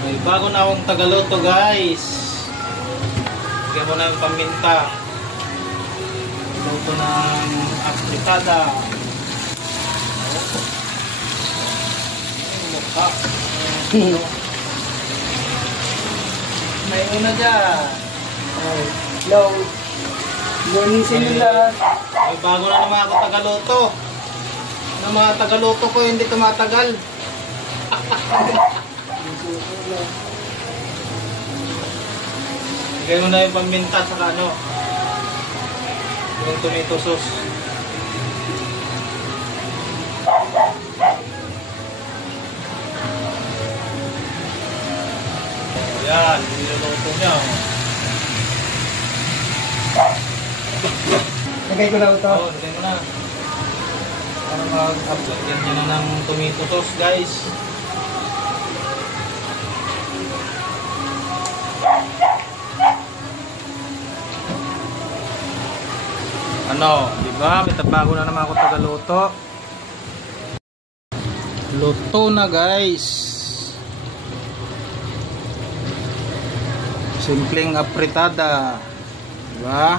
May bago na akong tagaluto guys. Bigyan mo na yung paminta. Luto ng apritada. Mukha. May una dyan. Hello. Linisin yung lahat. May bago na naman ako tagaluto. Ng mga tagaluto ko hindi tumatagal. Bigay mo na yung paminta sa ano. Yung tomato sauce. Yan, niluluto niya. Lagay ko na ito. Oo, lagay mo na. Para mag-absorb niya na ng tomato sauce guys. Ano, di ba? May tabago na naman ako tagaluto. Luto na guys. Simpleng apritada. Di ba?